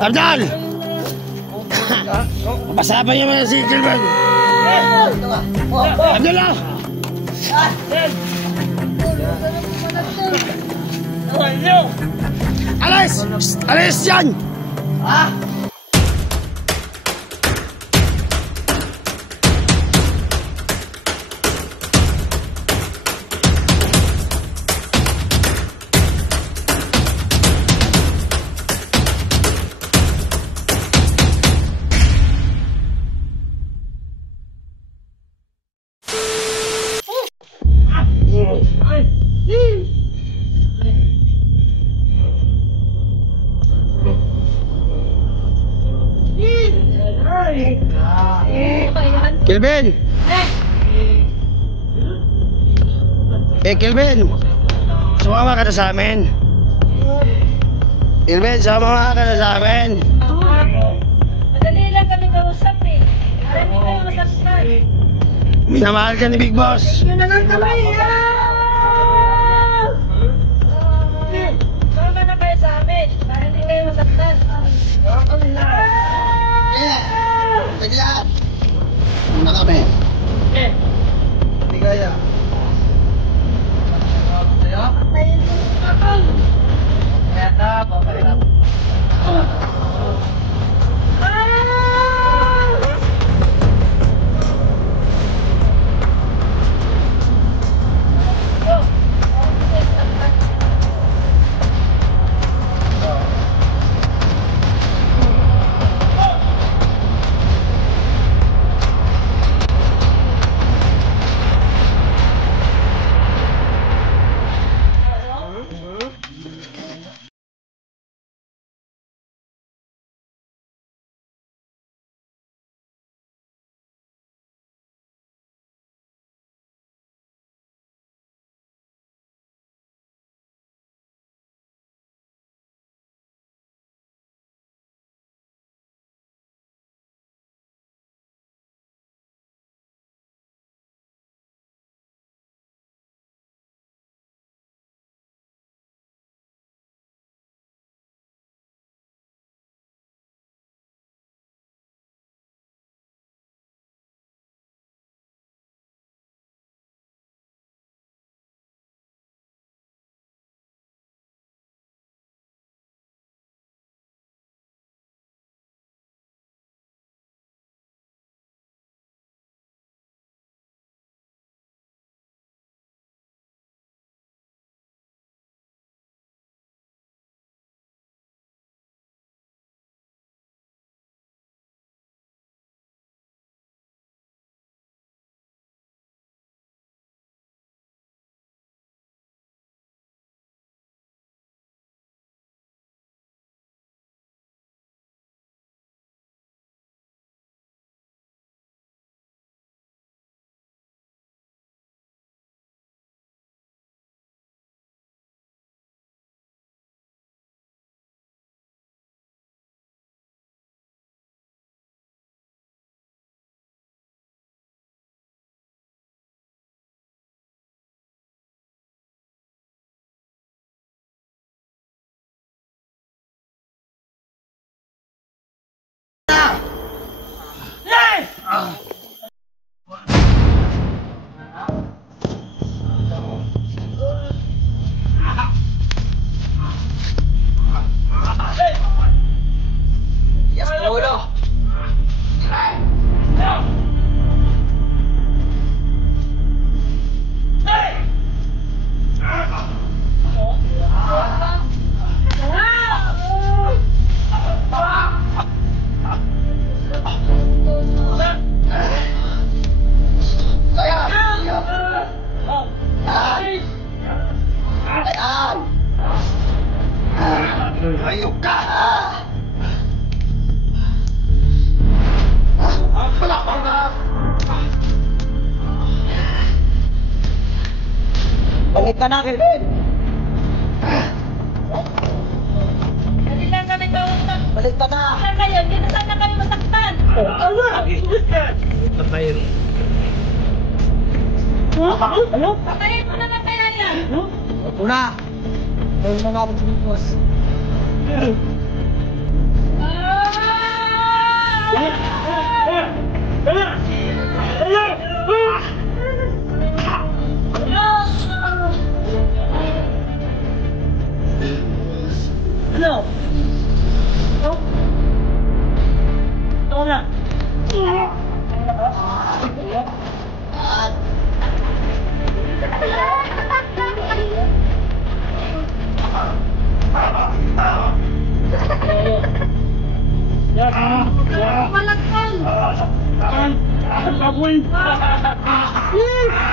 Ardal! Pasapan niyo mga si Kilman. Ardal lang! Alis! Alis yan! Kelvin! Kelvin! Sumama ka na sa amin. Kelvin, sumama ka na sa amin. Madali lang kami kausap eh. Marami kayo masaktan. Minamahal ka ni Big Boss. Yun na lang kami. Sumama na kayo sa amin. Para hindi kayo masaktan. Taglaan! Muna kami. Hindi kaya. Patayin mo ako. Kaya na, pabalik. Balik ka na, Kelvin! Dali lang kami kausap. Balik ka na! Saan kayo? Hindi na sana kami masaktan. Ano? Patayin mo na lang kaya yan. Una! Ngayon na nga ako sa Big Boss. Ano? Oh? Ito na. Malagkan! Baboy!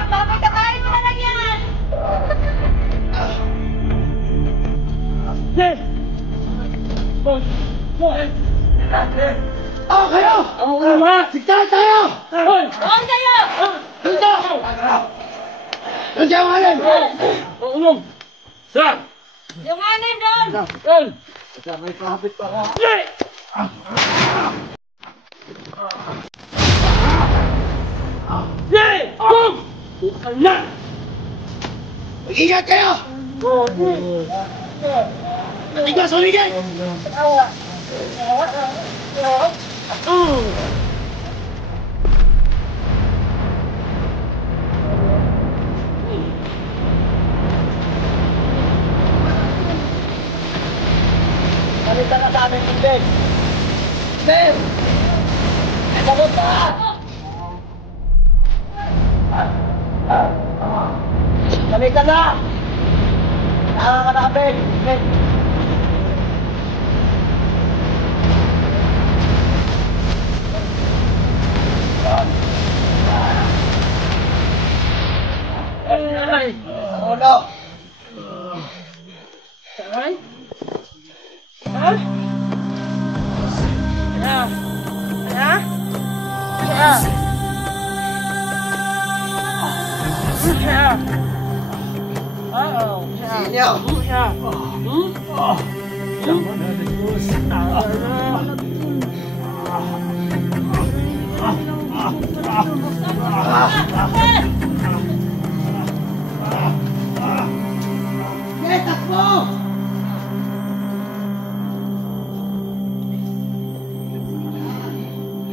Papagkakain mo na lang yan! Yes! Boy! Boy! Oh, kayo! Oo nga! Sigtan tayo! Hoy! Doon kayo! Dito! Doon siya mga alin! Oo nga! Sir! Yung anim doon! Yan! May kahapit pa ako. Yay! Yay! Boom! Bukal na! Mag-ingat kayo! Ikaw, suligay! Salita na sa amin, Tindeg! Ben! Sagot na! Salita na! Nakakanabi! Ben! Ay! Ulo! Ay! Ay! Ya! Ya! Ya! Ya! Uh-oh! Sinyo! Ya! Yes, takbo!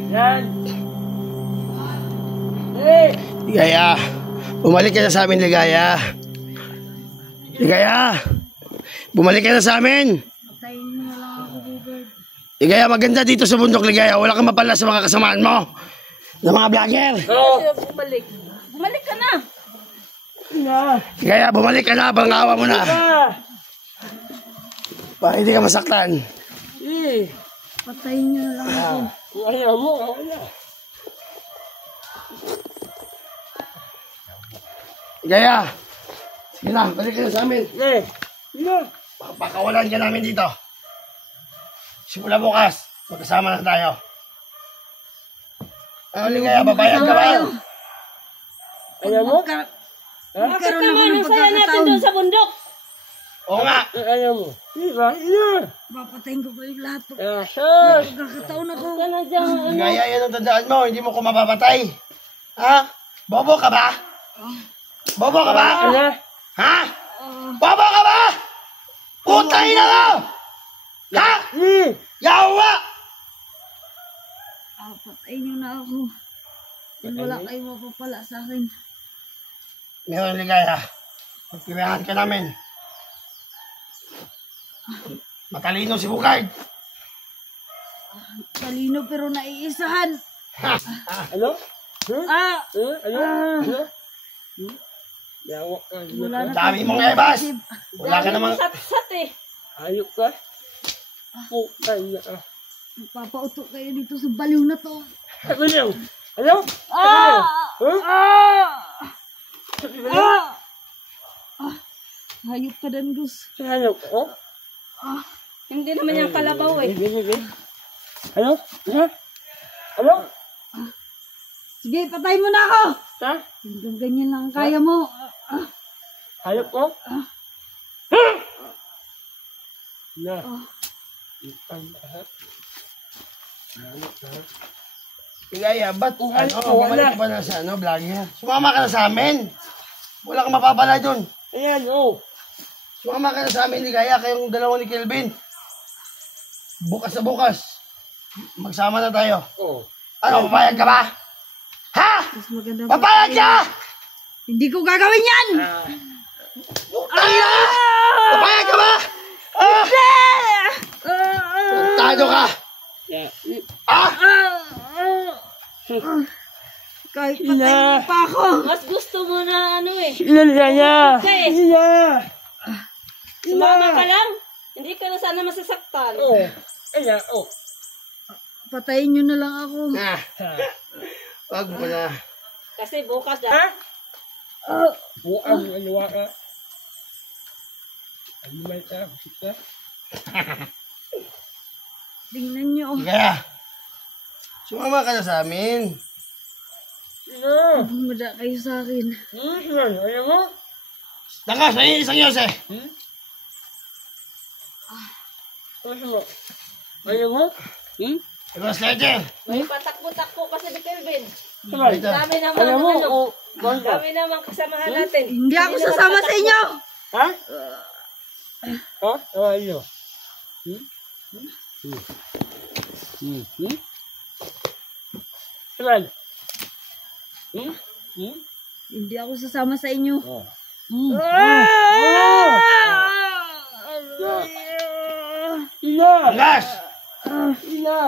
Yan! Eh! Ligaya! Bumalik ka na sa amin, Ligaya! Ligaya! Bumalik ka na sa amin! Patayin mo na lang ako, Bubert. Ligaya, maganda dito sa bundok, Ligaya. Wala kang mapala sa mga kasamaan mo. Ng mga vlogger. Bumalik. Bumalik ka na! Ligaya, bumalik ka na. Bangawa mo na. Ah! Para hindi ka masaktan. Eh! Patayin niyo na lang ako. Ayaw mo! Ayaw! Ligaya! Sige na, balik ka na sa amin. Eh! Yeah! Pakawalan ka namin dito. Simula bukas, magkasama na tayo. Ano, Ligaya, babayad ka ba? Ayaw mo? Bakit naman ang saya natin doon sa bundok? Oo nga. Ayaw mo? Diba? Yeah! Papatayin ko kayo lahat. Sure! Pagkakataon ako. Ligaya, yan ang tandaan mo. Hindi mo ko mapapatay. Ha? Bobo ka ba? Bobo ka ba? Ano? Ha? Bobo ka ba? Putay na ka! Ha? Yawa! Patayin niyo na ako. Wala kayo mapapala sa akin. Meron, Ligaya. Pagpilihan ka namin. Matalino si Bukard. Talino pero naiisahan. Ano? Ah! Ano? Ano? Yawa ka. Wala na Dami mong ebas. Wala ka namang... Sat-sat eh. Ayok ka? Putay na ka. Magpapauto kayo dito sa baliw na to. Ano yun? Ano? Ah! Ah! Ah! Hayop ka dan, Gus. Ano? Oh? Hindi naman yung kalabaw eh. Ano? Ha? Ano? Sige, patay mo na ako! Ha? Hanggang ganyan lang ang kaya mo. Hayop ko? Na. Ligaya, ba't Wala. bumalik ka ba na sa vlogger? Sumama ka na sa amin. Wala kang mapapala dun. Ayan, oh. Sumama ka na sa amin, Ligaya, kayong dalawa ni Kelvin. Bukas na bukas. Magsama na tayo. Oo. Ano, papayag ka ba? Ha? Mas maganda Papayag ka! Hindi ko gagawin yan! Papayag ka ba? Ah! Tado ka! Ah! Kahit patayin pa ako. Mas gusto mo na ano eh. Ilan. Okay. Ilan. Sumama ka lang. Hindi ka na sana masasaktan. Oo. Ayan, oh. Patayin nyo na lang ako. Ah. Wag mo na. Kasi bukas na. Ha? Buang, alawa ka. Alimay ka, busik ka. Tingnan nyo. Kaya, sumama ka na sa amin. Sino? Bumada kayo sa akin. Sino? Ayaw mo? Lakas, ay isang yose. Sino? Ayaw mo? Ibas Ledger. May patakbo-takbo kasi ni Kelvin. Sino? Dami naman Ayaw mo? ano. O, banda. Dami naman kasamahan natin. Hindi ako sasama sa inyo. Ha? Ha? Ayaw. Sino? Hindi ako sasama sa inyo. Oh. Ila! Lakas! Ila!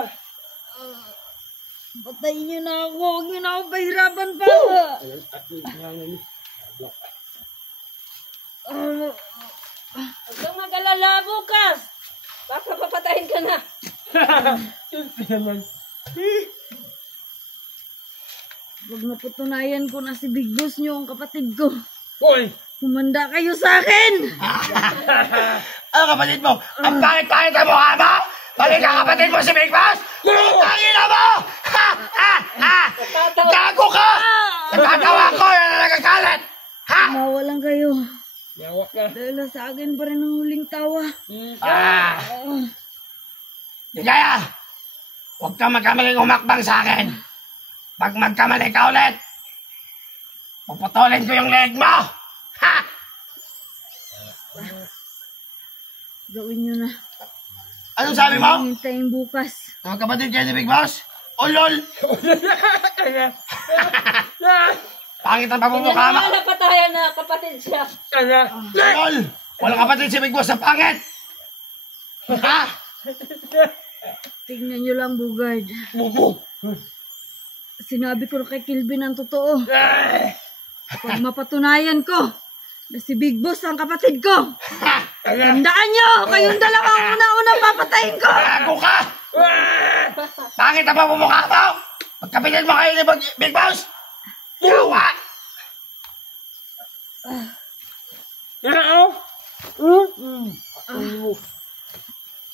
Patayin nyo na ako. Huwag nyo na ako pahirapan pa. Huwag kang mag-alala bukas. Baka papatayin ka na. Huwag mapatunayan ko na si Big Boss nyo ang kapatid ko. Hoy! Humanda kayo sa akin. Ano kapatid mo? Ang pangit-pangit ang mukha mo? Balik ka kapatid mo si Big Boss? Putangin na mo! Ha! Ha! Ha! Gago ka! Natatawa ko! Yan na nagagalit! Ha? Mawalan kayo. Yawa ka. Dahil sa akin pa rin ang huling tawa. Ah! Di kaya! Huwag kang magkamaling umakbang sa akin! Pag magkamali ka ulit, puputulin ko yung leg mo! Ha! Gawin nyo na. Anong sabi mo? Hintayin bukas. Ang kapatid kayo ni Big Boss? O lol! Pangit ang pamumukha mo! Pinanala pa tayo na kapatid siya. Lol! Walang kapatid si Big Boss na pangit! Ha? Tingnan nyo lang, Bugard. Sinabi ko na kay Kelvin ang totoo. Pag mapatunayan ko na si Big Boss ang kapatid ko, tandaan nyo, kayong dalawang una-unang papatayin ko. Gago ka! Pangit ang pamumukha mo! Magkapitin mo kayo ni Big Boss! Yawa!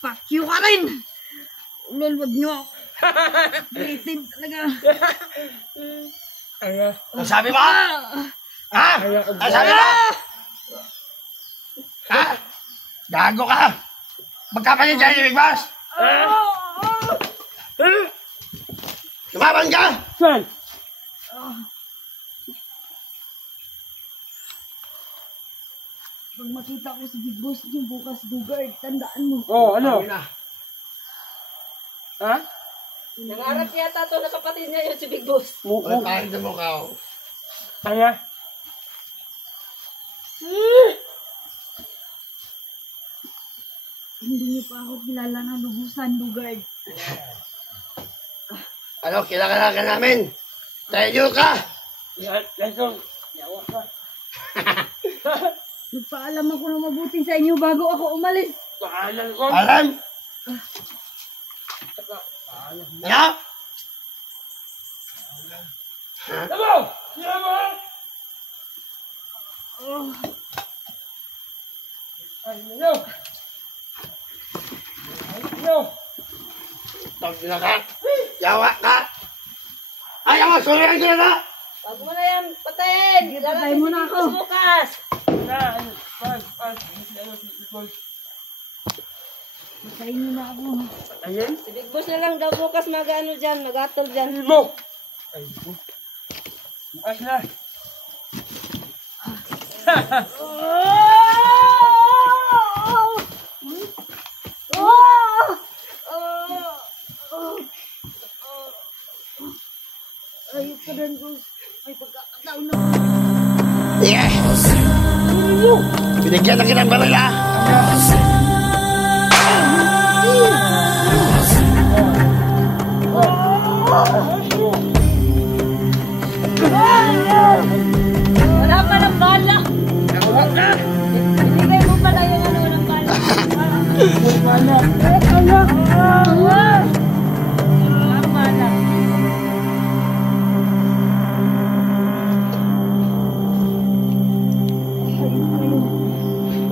Fuck you ka rin. Lol, wag nyo ako. Bitin talaga. Ang sabi mo? Ha? Ang sabi mo? Ha? Gago ka! Magkapalit kayo ni Big Boss! Lumaban ka! Pag makita ko si Big Boss yung bukas, Bugard, tandaan mo. Oh, ano? Ha? Nangarap yata to na kapatid niya yun si Big Boss. Wala pangit ang mukha ko. Kaya? Hindi niyo pa ako kilala ng lubusan, Bugard. Ano, kilala ka namin? Tayo ka! Lesong. Yawa ka. Nagpaalam ako na mabuti sa inyo bago ako umalis. Paalan ko. Alam? Ano? Tama! Tama! Ay, ano? Ay, ano? Tawag na ka! Yawa ka! Ayaw mo, sulihan ko na! Wag mo na yan patayin. Sige, patayin mo na ako. Bukas. Patayin niyo na ako. Ayan? Si Big Boss na lang daw bukas mag-ano dyan, mag-atol dyan. Mo! Ay, bukas na. Kadan ko. May pagkakataon na. Sige. Binigyan na kitang baril, ha? Wala pa ng bala. Nakuha ka! Binigay mo pala yung ano ng bala. Wala. Walang bala.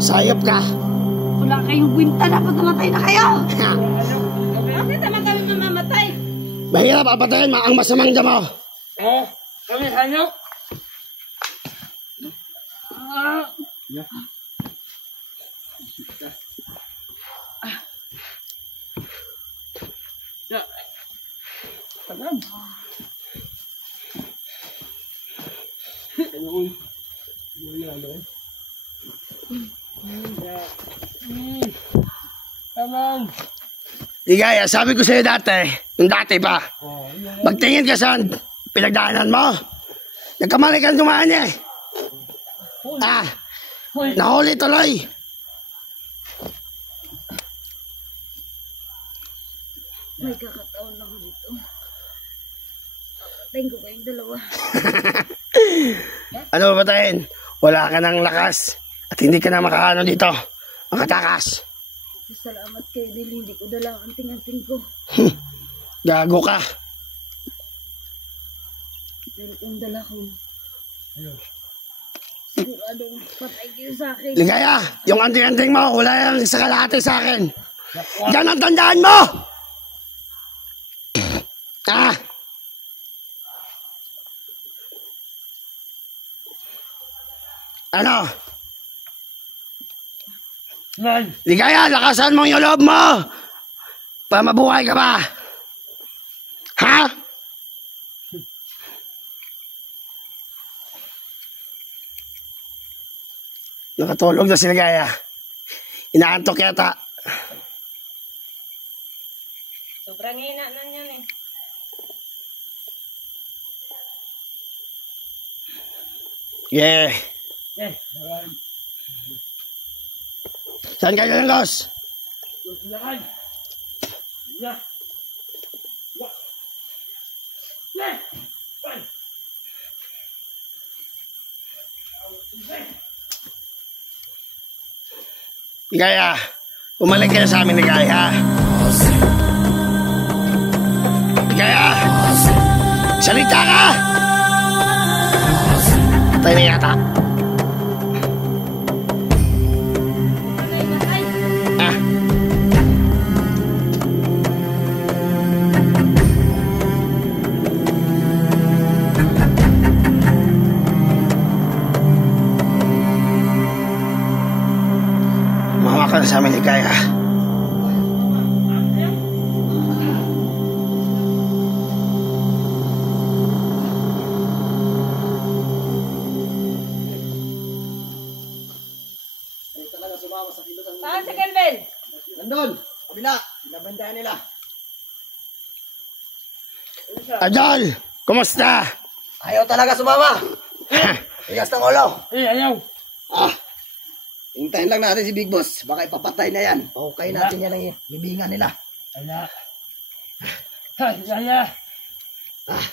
Sayop ka. Wala kayong kwinta. Dapat namatay na kayo. Bakit naman kami mamamatay? Mahirap papatayin mo ang masamang damo. Kami hanyo. Tagal. Ano? Tamang. Ligaya, sabi ko sa'yo dati, yung dati pa, magtingin ka sa pinagdaanan mo. Nagkamali kang dumaan niya, eh. Ah, nahuli tuloy. May kakataon ako dito. Papatayin ko kayong dalawa. Ano ba patayin? Wala ka ng lakas at hindi ka na makakano dito. Makatakas. Salamat kayo dahil hindi ko dala ang anting-anting ko. Gago ka. Pero kung dala ko, siguradong patay kayo sa akin. Ligaya, yung anting-anting mo, wala yung sa kalahati sa akin. Yan ang tandaan mo! Ah! Ano? Nan. Ligaya, lakasan mo yung loob mo! Para mabuhay ka pa! Ha? Nakatulog na si Ligaya. Inaantok yata. Sobrang hina na yan eh. Yeah. Naman. Saan kayo ng Los? Lakan. Ya. Ya. Ligaya, bumalik kayo sa amin, Ligaya. Ligaya! Salita ka! Patay na yata. Ah. Mawa ka na sa amin, Ligaya. Saan si Kelvin? Nandun, kabila, binabandayan nila. Adol, kumusta? Ayaw talaga sumama. Tigas ng ulo. Ayaw. Hintayin lang natin si Big Boss. Baka ipapatay na yan. Okay natin yan ang libingan nila. Ala. Ligaya. Ah,